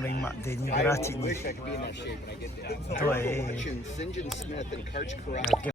lima din yung I grachi ni. wish I could be in that shape when I get there. I Ito remember eh, watching St. John Smith and Karch Karate.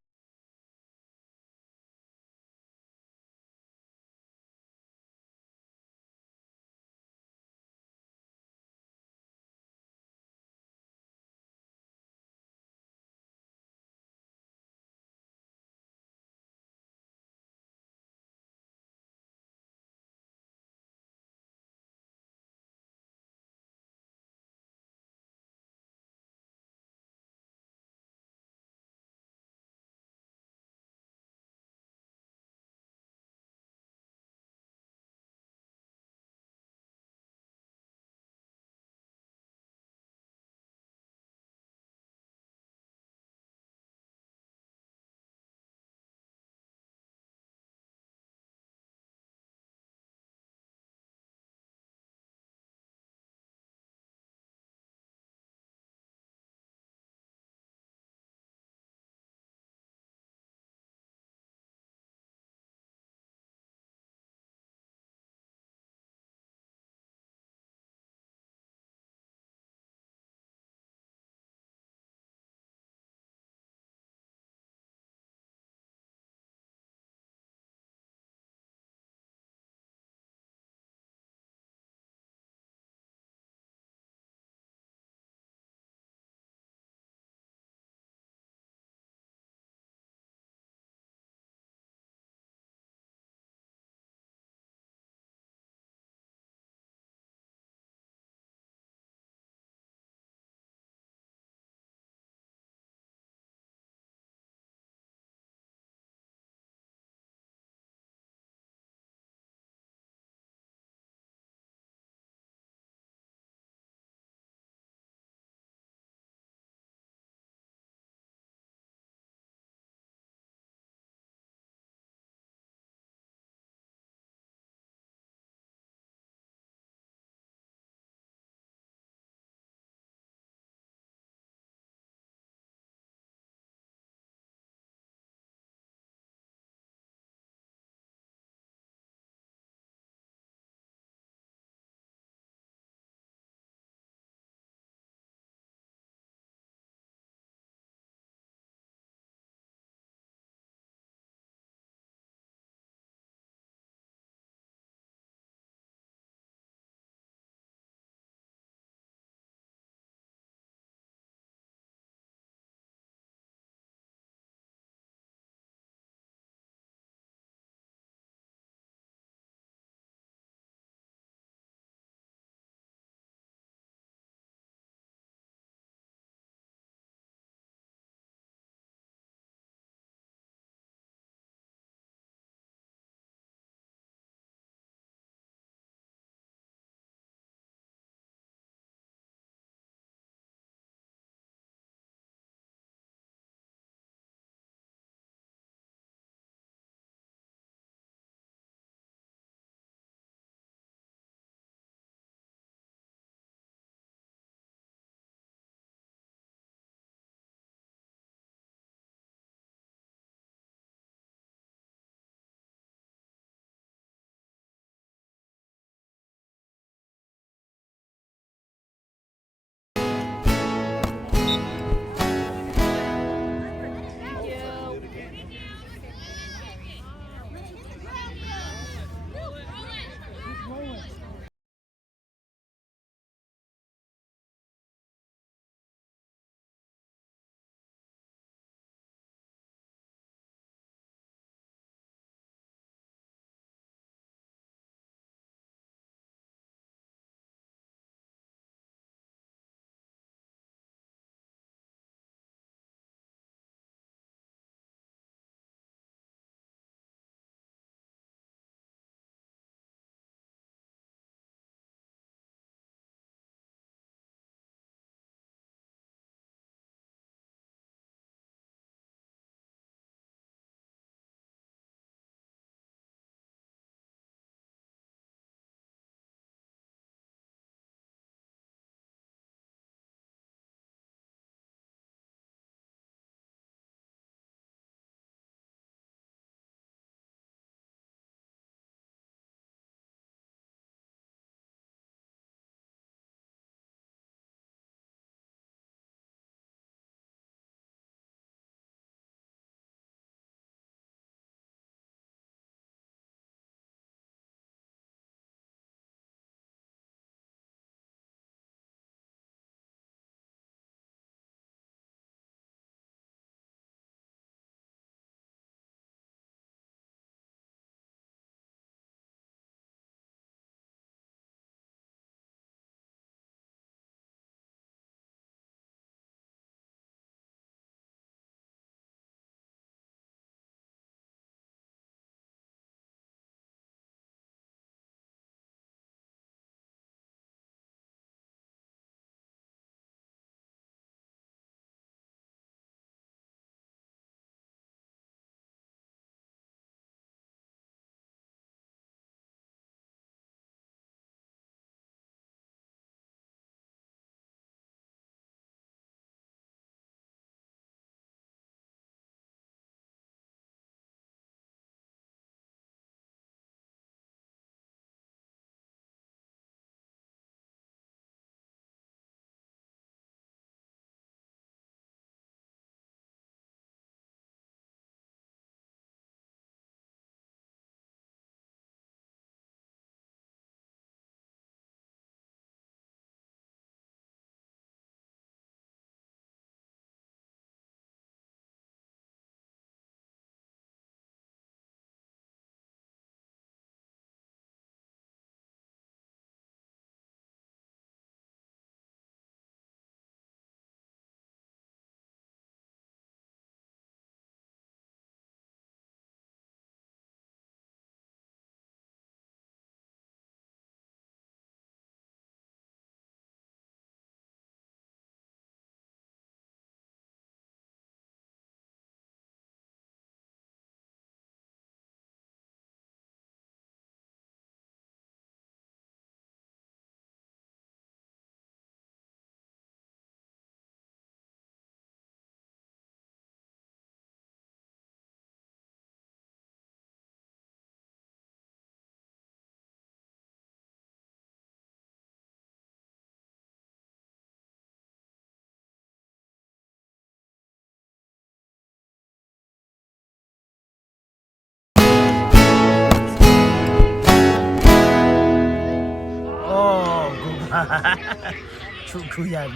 축구야니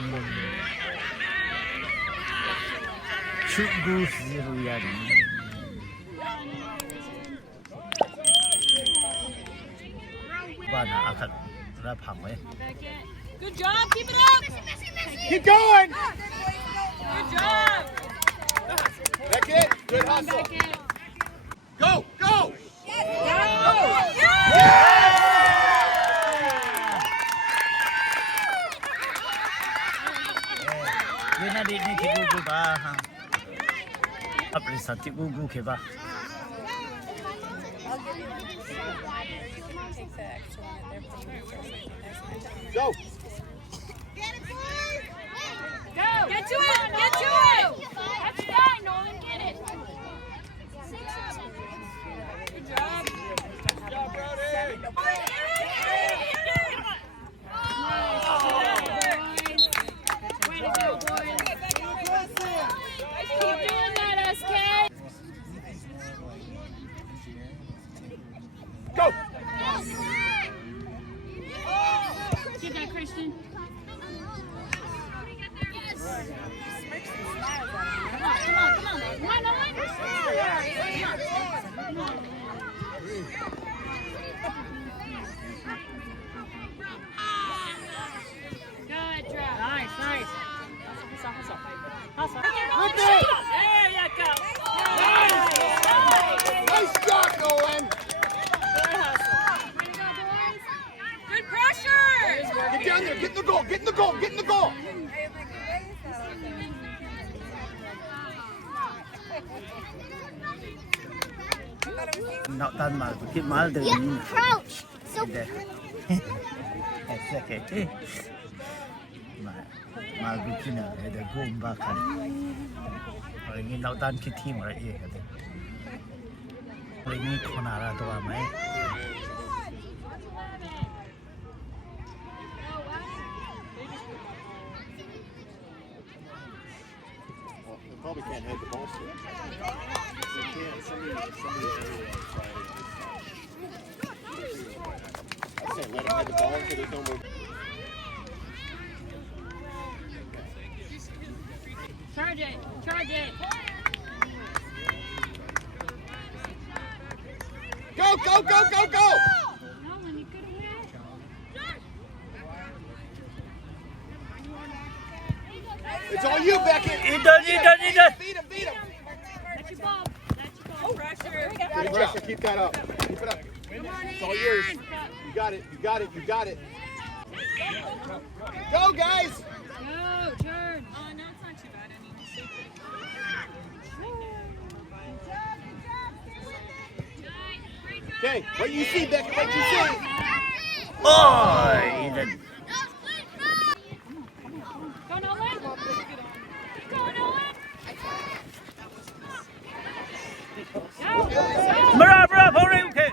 축구시루야니 바나 아까 나 방에 Good job, keep it up. Keep going. Good job. Back in. Good hustle. Go, go. 얘나 니 티구구 봐 앞에서 티구구 해봐 Go. Go. Get to it. Get to it. That's fine, Nolan. Get it. Good job. Good job, Brody. Way to go, boys. Keep doing that, SK. Go. Get that, Christian. Come on, come on, come on. Come on, Nolan. Come on. Good job. Nice, nice. Hustle, hustle. Hustle. There you go. Nice job, Nolan. Good hustle. Way to go, boys. Good pressure. Get down there. Get in the goal. Get in the goal. Get in the goal. nọ tan mà cái má từ Crouch. So đây okay mà cái nào để gom ba khăn rồi như nọ tan cái team rồi vậy cái rồi như con nào ra tôi mà Probably can't head the ball still. They can't. Somebody I say let him head the ball until there's no more. Charge it. Charge it. Go, go, go, go, go! Nolan, you could have hit. It's all you, Beckett. đi đơn Beat him, beat him. That's your ball. That's your ball. Pressure. Good pressure. Keep that up. Keep it up. It's all yours. You got it. You got it. You got it. Go, guys. Go, turn. Oh, no, it's not too bad. I mean, Okay, what you see, Beckett? What you see? ôi đơn Go, Nolan. Go, Nolan. Go. bra bra okay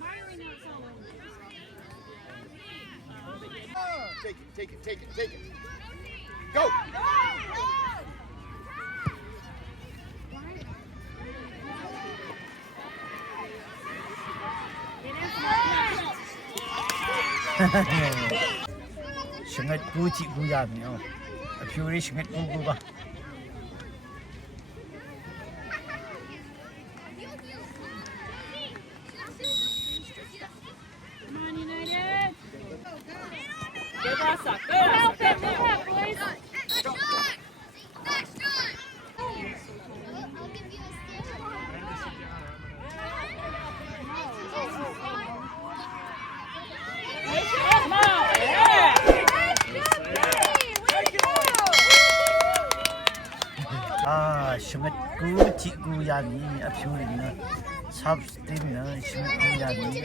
Myron knows Nolan. Take it. Go. sinh cú chị cú già nhiều phiêu đi sinh cú ba Come on, United. Good hustle. Good hustle. Good help, boys. Come on. Yeah. 아 sinh cú chị cú già ní phiêu đi nữa sắp đến nữa sinh cú già ní